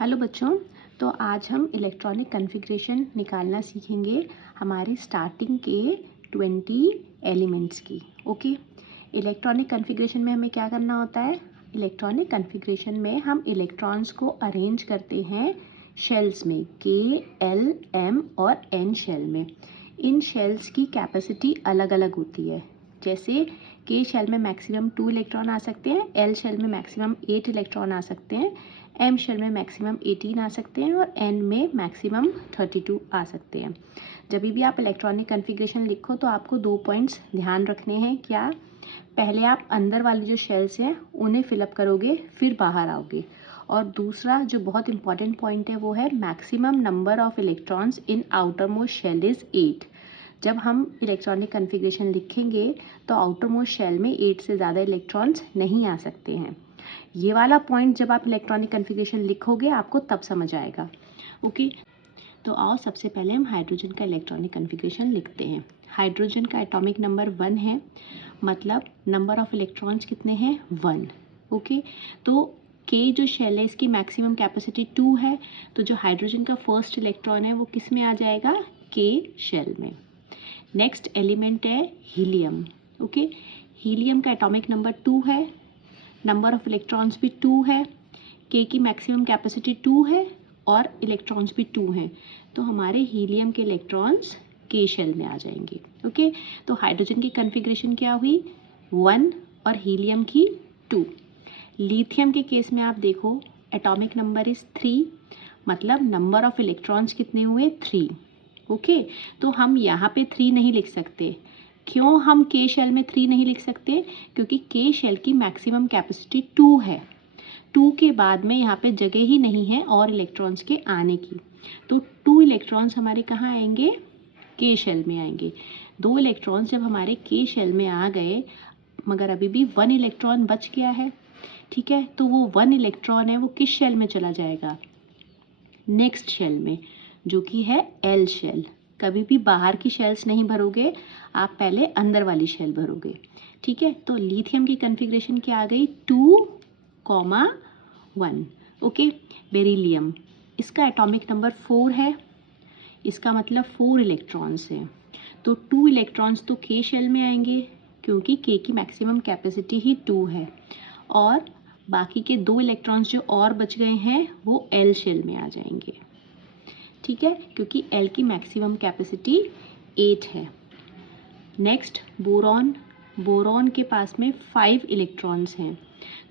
Hello बच्चों, तो आज हम इलेक्ट्रॉनिक कॉन्फ़िगरेशन निकालना सीखेंगे हमारे स्टार्टिंग के 20 एलिमेंट्स की। ओके, इलेक्ट्रॉनिक कॉन्फ़िगरेशन में हमें क्या करना होता है? इलेक्ट्रॉनिक कॉन्फ़िगरेशन में हम इलेक्ट्रॉन्स को अरेंज करते हैं शेल्स में, के, एल, एम और एन शेल में। इन शेल्स की कैपेसिटी अलग अलग होती है। जैसे के शेल में मैक्सिमम 2 इलेक्ट्रॉन आ सकते हैं, एल शेल में मैक्सिमम 8 इलेक्ट्रॉन आ सकते हैं, एम शेल में मैक्सिमम 18 आ सकते हैं और एन में मैक्सिमम 32 आ सकते हैं। जब भी आप इलेक्ट्रॉनिक कॉन्फ़िगरेशन लिखो तो आपको 2 पॉइंट्स ध्यान रखने हैं। क्या? पहले आप अंदर वाली जो शेल्स हैं उन्हें फिलअप करोगे, फिर बाहर आओगे। और दूसरा जो बहुत इंपॉर्टेंट पॉइंट है वो है maximum number of electrons in outer most shell is 8। जब हम इलेक्ट्रॉनिक कॉन्फ़िगरेशन लिखेंगे तो आउटर मोस्ट शेल में 8 से ज़्यादा इलेक्ट्रॉन्स नहीं आ सकते हैं। ये वाला पॉइंट जब आप इलेक्ट्रॉनिक कॉन्फ़िगरेशन लिखोगे आपको तब समझ आएगा। ओके, तो आओ सबसे पहले हम हाइड्रोजन का इलेक्ट्रॉनिक कॉन्फ़िगरेशन लिखते हैं। हाइड्रोजन का एटॉमिक नंबर 1 है, मतलब नंबर ऑफ इलेक्ट्रॉन्स कितने हैं? 1। ओके, तो के जो शेल है इसकी मैक्सिमम कैपेसिटी 2 है, तो जो हाइड्रोजन का फर्स्ट इलेक्ट्रॉन है वो किस में आ जाएगा? के शेल में। नेक्स्ट एलिमेंट है हीलियम। ओके, हीलियम का एटॉमिक नंबर 2 है, नंबर ऑफ इलेक्ट्रॉन्स भी 2 है, के की मैक्सिमम कैपेसिटी 2 है और इलेक्ट्रॉन्स भी 2 हैं, तो हमारे हीलियम के इलेक्ट्रॉन्स के शेल में आ जाएंगे। ओके, तो हाइड्रोजन की कॉन्फ़िगरेशन क्या हुई? 1 और हीलियम की 2। लिथियम के केस में आप देखो एटॉमिक नंबर इज़ 3, मतलब नंबर ऑफ इलेक्ट्रॉन्स कितने हुए? 3। ओके, तो हम यहाँ पे 3 नहीं लिख सकते। क्यों हम के शेल में 3 नहीं लिख सकते? क्योंकि के शेल की मैक्सिमम कैपेसिटी 2 है। 2 के बाद में यहाँ पे जगह ही नहीं है और इलेक्ट्रॉन्स के आने की, तो 2 इलेक्ट्रॉन्स हमारे कहाँ आएंगे? के शेल में आएंगे। 2 इलेक्ट्रॉन्स जब हमारे के शेल में आ गए, मगर अभी भी 1 इलेक्ट्रॉन बच गया है, ठीक है, तो वो 1 इलेक्ट्रॉन है वो किस शेल में चला जाएगा? नेक्स्ट शेल में, जो कि है एल शेल। कभी भी बाहर की शेल्स नहीं भरोगे, आप पहले अंदर वाली शेल भरोगे। ठीक है, तो लिथियम की कॉन्फ़िगरेशन क्या आ गई? 2,1। ओके, बेरिलियम, इसका एटॉमिक नंबर 4 है, इसका मतलब 4 इलेक्ट्रॉन्स हैं, तो 2 इलेक्ट्रॉन्स तो के शेल में आएंगे क्योंकि के की मैक्सिमम कैपेसिटी ही 2 है, और बाकी के 2 इलेक्ट्रॉन्स जो और बच गए हैं वो एल शेल में आ जाएंगे। ठीक है, क्योंकि एल की मैक्सिमम कैपेसिटी 8 है। नेक्स्ट बोरॉन, बोरॉन के पास में 5 इलेक्ट्रॉन्स हैं,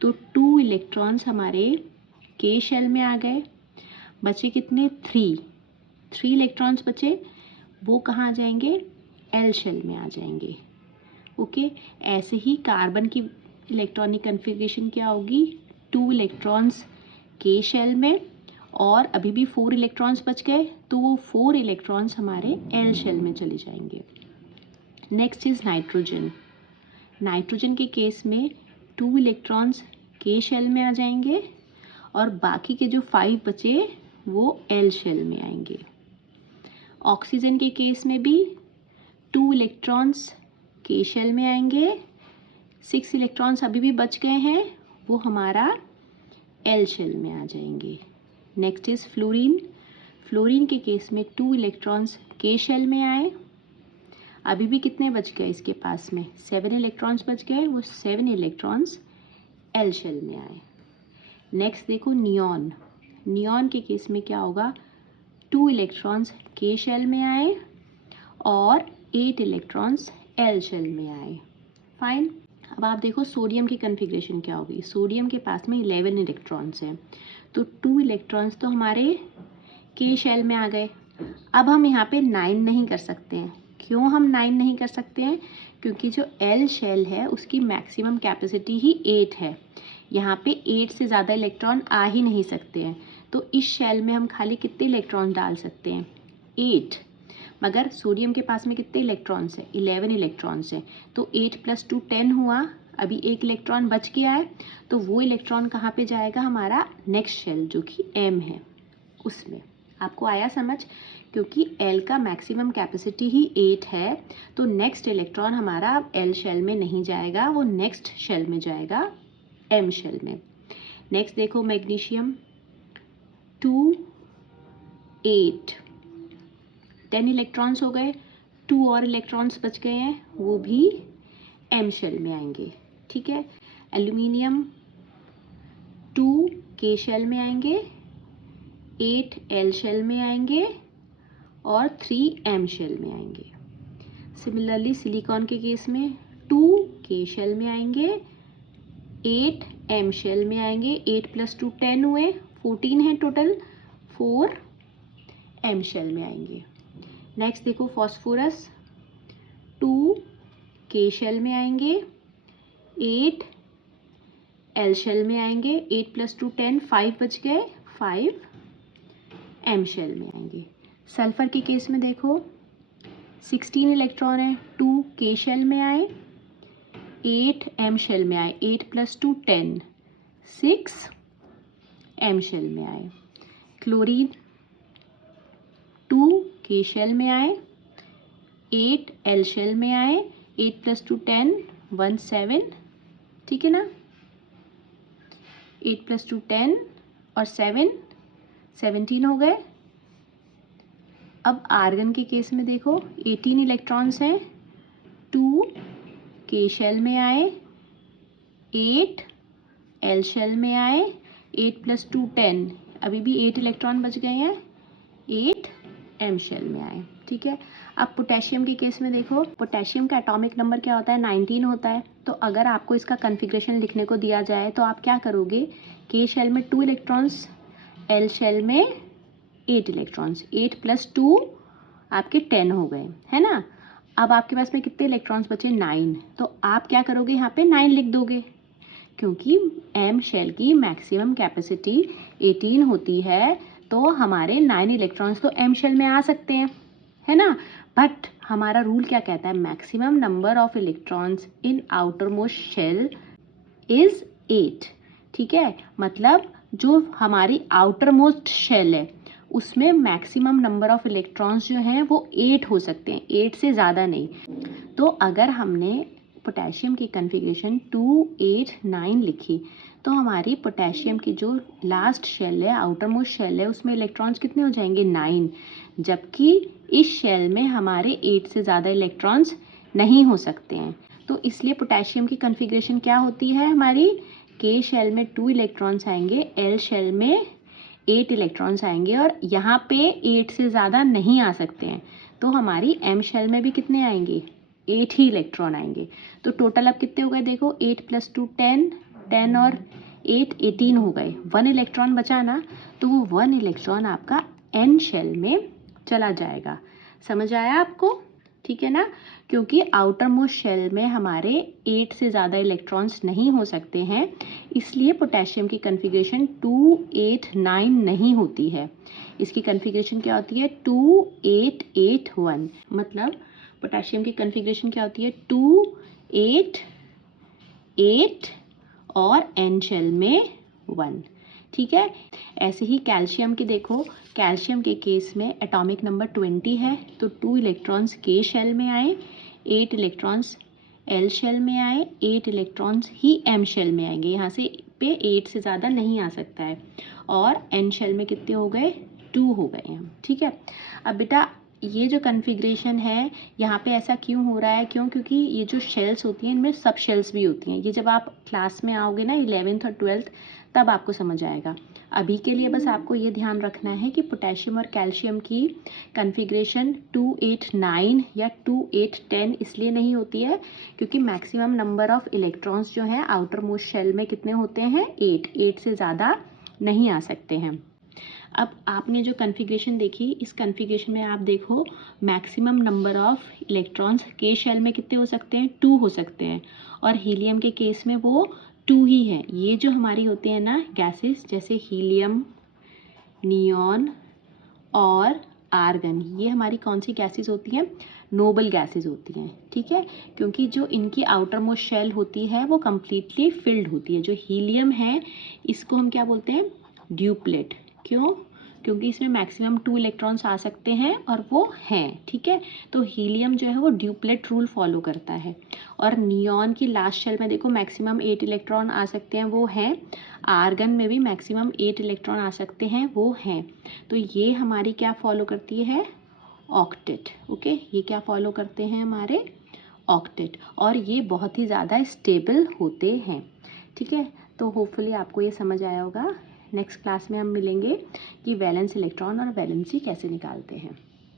तो 2 इलेक्ट्रॉन्स हमारे के शेल में आ गए, बचे कितने? 3 इलेक्ट्रॉन्स बचे, वो कहाँ आ जाएंगे? एल शेल में आ जाएंगे। ओके, ऐसे ही कार्बन की इलेक्ट्रॉनिक कॉन्फ़िगरेशन क्या होगी? 2 इलेक्ट्रॉन्स के शेल में और अभी भी 4 इलेक्ट्रॉन्स बच गए, तो वो 4 इलेक्ट्रॉन्स हमारे एल शेल में चले जाएंगे। Next is nitrogen. नाइट्रोजन के केस में 2 इलेक्ट्रॉन्स के शेल में आ जाएंगे और बाकी के जो 5 बचे वो एल शेल में आएंगे। ऑक्सीजन के केस में भी 2 इलेक्ट्रॉन्स के शेल में आएंगे, 6 इलेक्ट्रॉन्स अभी भी बच गए हैं, वो हमारा एल शेल में आ जाएंगे। Next is fluorine. फ्लोरीन के केस में 2 इलेक्ट्रॉन्स के शेल में आए, अभी भी कितने बच गए इसके पास में? 7 इलेक्ट्रॉन्स बच गए, वो 7 इलेक्ट्रॉन्स एल शेल में आए। नेक्स्ट देखो नियॉन। नियॉन के केस में क्या होगा? 2 इलेक्ट्रॉन्स के शेल में आए और 8 इलेक्ट्रॉन्स एल शेल में आए। फाइन। अब आप देखो सोडियम की कॉन्फ़िगरेशन क्या होगी? सोडियम के पास में 11 इलेक्ट्रॉन्स हैं, तो 2 इलेक्ट्रॉन्स तो हमारे के शेल में आ गए। अब हम यहाँ पे 9 नहीं कर सकते हैं। क्यों हम 9 नहीं कर सकते हैं? क्योंकि जो एल शेल है उसकी मैक्सिमम कैपेसिटी ही 8 है, यहाँ पे 8 से ज़्यादा इलेक्ट्रॉन आ ही नहीं सकते हैं, तो इस शेल में हम खाली कितने इलेक्ट्रॉन डाल सकते हैं? 8। मगर सोडियम के पास में कितने इलेक्ट्रॉन्स हैं? 11 इलेक्ट्रॉन्स हैं, तो 8 + 2 10 हुआ, अभी 1 इलेक्ट्रॉन बच गया है, तो वो इलेक्ट्रॉन कहाँ पे जाएगा? हमारा नेक्स्ट शेल जो कि एम है उसमें। आपको आया समझ? क्योंकि एल का मैक्सिमम कैपेसिटी ही 8 है, तो नेक्स्ट इलेक्ट्रॉन हमारा एल शेल में नहीं जाएगा, वो नेक्स्ट शेल में जाएगा, एम शेल में। नेक्स्ट देखो मैग्नीशियम। 2 8 10 इलेक्ट्रॉन्स हो गए, 2 और इलेक्ट्रॉन्स बच गए हैं, वो भी एम शेल में आएंगे। ठीक है, एल्यूमिनियम 2 के शेल में आएंगे, 8 एल शेल में आएंगे और 3 एम शेल में आएंगे। सिमिलरली सिलिकॉन के केस में 2 के शेल में आएंगे, 8 एम शेल में आएंगे, 8 + 2 10 हुए, 14 है टोटल, 4 एम शेल में आएंगे। नेक्स्ट देखो फॉस्फोरस 2 के शेल में आएंगे, 8 एल शेल में आएंगे, 8 + 2 10 5 बच गए, 5 एम शेल में आएंगे। सल्फर के केस में देखो 16 इलेक्ट्रॉन है, 2 के शेल में आए, 8 एम शेल में आए, 8 + 2 10 6 एम शेल में आए। क्लोरीन 2 के शेल में आए, 8 एल शेल में आए, 8 + 2 10 17, ठीक है ना, 8 + 2 10 और 7 17 हो गए। अब आर्गन के केस में देखो 18 इलेक्ट्रॉन्स हैं, 2 के शेल में आए, 8 एल शेल में आए, 8 + 2 10, अभी भी 8 इलेक्ट्रॉन बच गए हैं, 8 एम शेल में आए। ठीक है, अब पोटेशियम के केस में देखो, पोटेशियम का एटॉमिक नंबर क्या होता है, 19 होता है। तो अगर आपको इसका कन्फिग्रेशन लिखने को दिया जाए तो आप क्या करोगे, के शेल में 2 इलेक्ट्रॉन्स, एल शेल में 8 इलेक्ट्रॉन्स, 8 + 2 आपके 10 हो गए, है ना। अब आपके पास में कितने इलेक्ट्रॉन्स बचे, 9। तो आप क्या करोगे, यहाँ पे 9 लिख दोगे, क्योंकि एम शेल की मैक्सिमम कैपेसिटी 18 होती है, तो हमारे 9 इलेक्ट्रॉन्स तो एम शेल में आ सकते हैं, है ना। बट हमारा रूल क्या कहता है, maximum number of electrons in outer most shell is 8। ठीक है, मतलब जो हमारी आउटर मोस्ट शेल है उसमें मैक्सिमम नंबर ऑफ इलेक्ट्रॉन्स जो हैं वो 8 हो सकते हैं, 8 से ज़्यादा नहीं। तो अगर हमने पोटेशियम की कन्फिग्रेशन 2 8 9 लिखी, तो हमारी पोटेशियम की जो लास्ट शेल है, आउटर मोस्ट शेल है, उसमें इलेक्ट्रॉन्स कितने हो जाएंगे, 9। जबकि इस शेल में हमारे 8 से ज़्यादा इलेक्ट्रॉन्स नहीं हो सकते हैं। तो इसलिए पोटेशियम की कन्फिग्रेशन क्या होती है हमारी, के शेल में 2 इलेक्ट्रॉन्स आएंगे, एल शेल में 8 इलेक्ट्रॉन्स आएंगे और यहाँ पे 8 से ज़्यादा नहीं आ सकते हैं। तो हमारी एम शेल में भी कितने आएंगे, 8 ही इलेक्ट्रॉन आएंगे। तो टोटल अब कितने हो गए देखो, 8 + 2 10, 10 और 8 18 हो गए, 1 इलेक्ट्रॉन बचा ना, तो वो 1 इलेक्ट्रॉन आपका एन शेल में चला जाएगा। समझ आया आपको, ठीक है ना, क्योंकि आउटर मोस्ट शेल में हमारे 8 से ज़्यादा इलेक्ट्रॉन्स नहीं हो सकते हैं, इसलिए पोटेशियम की कन्फिग्रेशन 2 8 9 नहीं होती है। इसकी कन्फिग्रेशन क्या होती है, 2 8 8 1। मतलब पोटेशियम की कन्फिग्रेशन क्या होती है, 2 8 8 और एन शेल में 1। ठीक है, ऐसे ही कैल्शियम के देखो, कैल्शियम के केस में एटॉमिक नंबर 20 है, तो 2 इलेक्ट्रॉन्स के शेल में आए, 8 इलेक्ट्रॉन्स एल शेल में आए, 8 इलेक्ट्रॉन्स ही एम शेल में आएंगे, यहाँ से पे 8 से ज़्यादा नहीं आ सकता है। और एन शेल में कितने हो गए, 2 हो गए हैं। ठीक है, अब बेटा ये जो कन्फिग्रेशन है यहाँ पे ऐसा क्यों हो रहा है, क्योंकि ये जो शेल्स होती हैं इनमें सब शेल्स भी होती हैं। ये जब आप क्लास में आओगे ना 11th और 12th, तब आपको समझ आएगा। अभी के लिए बस आपको ये ध्यान रखना है कि पोटेशियम और कैल्शियम की कन्फिग्रेशन 2 8 9 या 2 8 10 इसलिए नहीं होती है क्योंकि मैक्सिमम नंबर ऑफ इलेक्ट्रॉन्स जो हैं आउटर मोस्ट शेल में कितने होते हैं, 8 से ज़्यादा नहीं आ सकते हैं। अब आपने जो कन्फिग्रेशन देखी, इस कन्फिग्रेशन में आप देखो मैक्सिमम नंबर ऑफ इलेक्ट्रॉन्स के शेल में कितने हो सकते हैं, 2 हो सकते हैं, और हीलियम के केस में वो 2 ही है। ये जो हमारी होती है ना गैसेस, जैसे हीलियम, नियॉन और आर्गन, ये हमारी कौन सी गैसेस होती हैं, नोबल गैसेस होती हैं। ठीक है, क्योंकि जो इनकी आउटर मोस्ट शेल होती है वो कम्प्लीटली फिल्ड होती है। जो हीलियम है इसको हम क्या बोलते हैं, ड्यूप्लेट। क्यों, क्योंकि इसमें मैक्सिमम 2 इलेक्ट्रॉन्स आ सकते हैं और वो हैं, ठीक है। तो हीलियम जो है वो ड्यूप्लेट रूल फॉलो करता है। और नियॉन की लास्ट शेल में देखो मैक्सिमम 8 इलेक्ट्रॉन आ सकते हैं, वो हैं। आर्गन में भी मैक्सिमम 8 इलेक्ट्रॉन आ सकते हैं, वो हैं। तो ये हमारी क्या फॉलो करती है, ऑक्टेट। ओके, ये क्या फॉलो करते हैं हमारे, ऑक्टेट। और ये बहुत ही ज़्यादा स्टेबल होते हैं, ठीक है। तो होपफुली आपको ये समझ आया होगा। नेक्स्ट क्लास में हम मिलेंगे कि वैलेंस इलेक्ट्रॉन और वैलेंसी कैसे निकालते हैं।